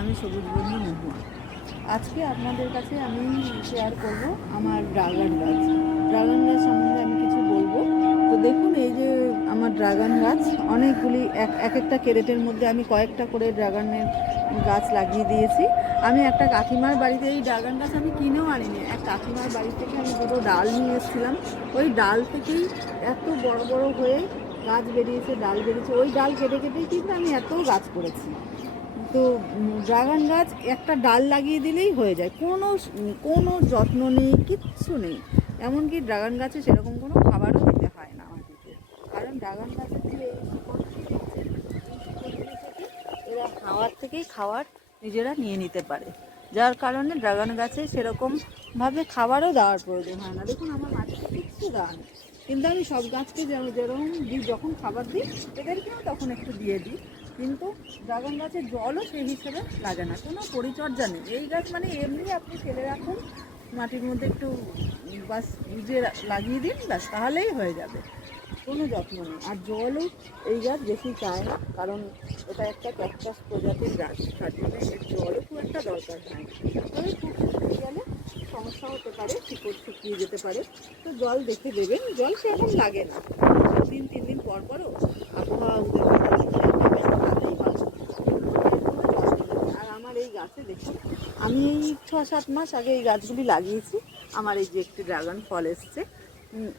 আমি সবুজ বন্ধু মহুয়া। আজকে আপনাদের কাছে আমি শেয়ার করব আমার ড্রাগন গাছ। ড্রাগন গাছ সম্বন্ধে আমি কিছু বলবো। তো দেখুন, এই যে আমার ড্রাগন গাছ অনেকগুলি এক একটা ক্যারেটের মধ্যে আমি কয়েকটা করে ড্রাগনের গাছ লাগিয়ে দিয়েছি। আমি একটা কাকিমার বাড়িতে এই ড্রাগন গাছ আমি কিনেও আনিনি, এক কাকিমার বাড়ি থেকে আমি দুটো ডাল নিয়ে এসেছিলাম। ওই ডাল থেকেই এত বড় বড় হয়ে গাছ বেরিয়েছে, ডাল বেরিয়েছে। ওই ডাল কেটে কেটেই কিন্তু আমি এত গাছ করেছি। তো ড্রাগন গাছ একটা ডাল লাগিয়ে দিলেই হয়ে যায়, কোনো কোনো যত্ন নেই, কিচ্ছু নেই। এমনকি ড্রাগন গাছে সেরকম কোনো খাবারও দিতে হয় না মাটিতে, কারণ ড্রাগন গাছের যে এই শিকড়গুলি দেখছেন, এই শিকড়গুলি থেকে এরা হাওয়ার থেকেই খাবার নিজেরা নিয়ে নিতে পারে, যার কারণে ড্রাগন গাছে সেরকমভাবে খাবারও দেওয়ার প্রয়োজন হয় না। দেখুন, আমার মাটিতে কিচ্ছু দেওয়া নেই, কিন্তু আমি সব গাছকে যেরকম দিই, যখন খাবার দিই এদেরকেও তখন একটু দিয়ে দিই। কিন্তু ড্রাগন গাছের জলও সেই হিসেবে লাগে না, কোনো পরিচর্যা নেই। এই গাছ মানে এমনি আপনি ফেলে রাখুন, মাটির মধ্যে একটু বাস ভিজিয়ে লাগিয়ে দিন, ব্যাস তাহলেই হয়ে যাবে, কোনো যত্ন নেই। আর জলও এই গাছ বেশি চায় না, কারণ এটা একটা ক্যাকটাস প্রজাতির গাছ, তার জন্য এর জলও খুব একটা দরকার হয় না। তবে খুব শুকিয়ে গেলে সমস্যা হতে পারে, শিকড় শুকিয়ে যেতে পারে, তো জল দেখে দেবেন। জল সেরকম লাগে না, 2-3 দিন পর পরও আবহাওয়া তাতেই হয়। আর আমার এই গাছে দেখুন, আমি এই 6-7 মাস আগে এই গাছগুলি লাগিয়েছি। আমার এই যে একটি ড্রাগন ফল এসছে,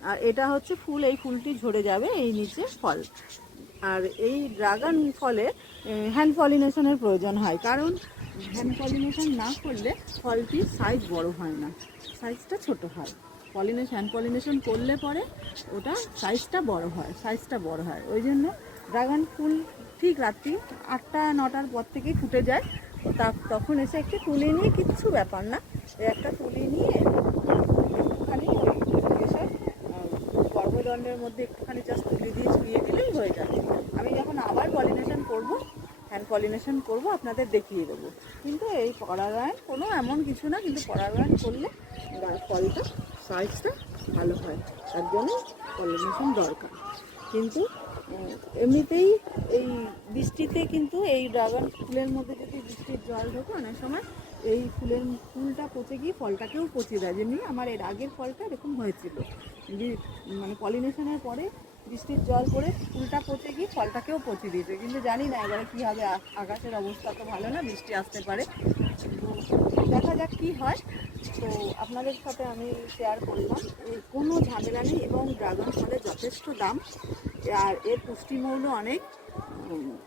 আর এটা হচ্ছে ফুল, এই ফুলটি ঝরে যাবে, এই নিচে ফল। আর এই ড্রাগন ফলে হ্যান্ড পলিনেশনের প্রয়োজন হয়, কারণ হ্যান্ড পলিনেশন না করলে ফলটির সাইজ বড় হয় না, সাইজটা ছোট হয়। হ্যান্ড পলিনেশন করলে পরে ওটা সাইজটা বড় হয়। ওই জন্য ড্রাগন ফুল ঠিক রাত্রি 8টা-9টার পর থেকেই ফুটে যায়। তখন এসে একটু তুলে নিয়ে, কিচ্ছু ব্যাপার না, একটা তুলে নিয়ে একটুখানি এসব গর্ভদণ্ডের মধ্যে একটুখানি জাস্ট তুলে দিয়ে ছুঁয়ে দিলেই হয়ে যাবে। আমি যখন আবার পলিনেশন করব, হ্যান্ড পলিনেশন করব, আপনাদের দেখিয়ে দেবো। কিন্তু এই পরাগায়ন কোনো এমন কিছু না, কিন্তু পরাগায়ন করলে ফলটা সাইজটা ভালো হয়, তার জন্য পলিনেশন দরকার। কিন্তু এমনিতেই এই বৃষ্টিতে কিন্তু এই ড্রাগন ফুলের মধ্যে যদি বৃষ্টির জল ঢোকে, অনেক সময় এই ফুলটা পচে গিয়ে ফলটাকেও পচে দেয়। যেমনি আমার এর আগের ফলটা এরকম হয়েছিল, মানে পলিনেশনের পরে বৃষ্টির জল পড়ে ফুলটা পচে গিয়ে ফলটাকেও পচে দিয়েছে। কিন্তু জানি না এবারে কী হবে, আকাশের অবস্থা তো ভালো না, বৃষ্টি আসতে পারে, কিন্তু দেখা যাক কী হয়। তো আপনাদের সাথে আমি শেয়ার করলাম, কোনো ঝামেলা নেই, এবং ড্রাগন ফলের যথেষ্ট দাম, আর এর পুষ্টিমূল্য অনেক।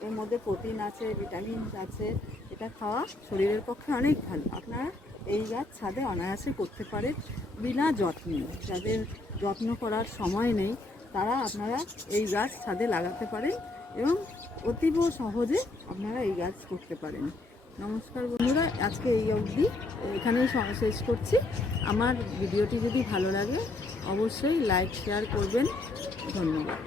এর মধ্যে প্রোটিন আছে, ভিটামিন আছে, এটা খাওয়া শরীরের পক্ষে অনেক ভালো। আপনারা এই গাছ ছাদে অনায়াসে করতে পারেন বিনা যত্নে। যাদের যত্ন করার সময় নেই, তারা আপনারা এই গাছ ছাদে লাগাতে পারেন এবং অতীব সহজে আপনারা এই গাছ করতে পারেন। নমস্কার বন্ধুরা, আজকে এই অবধি, এখানেই শেষ করছি। আমার ভিডিওটি যদি ভালো লাগে অবশ্যই লাইক শেয়ার করবেন। ধন্যবাদ।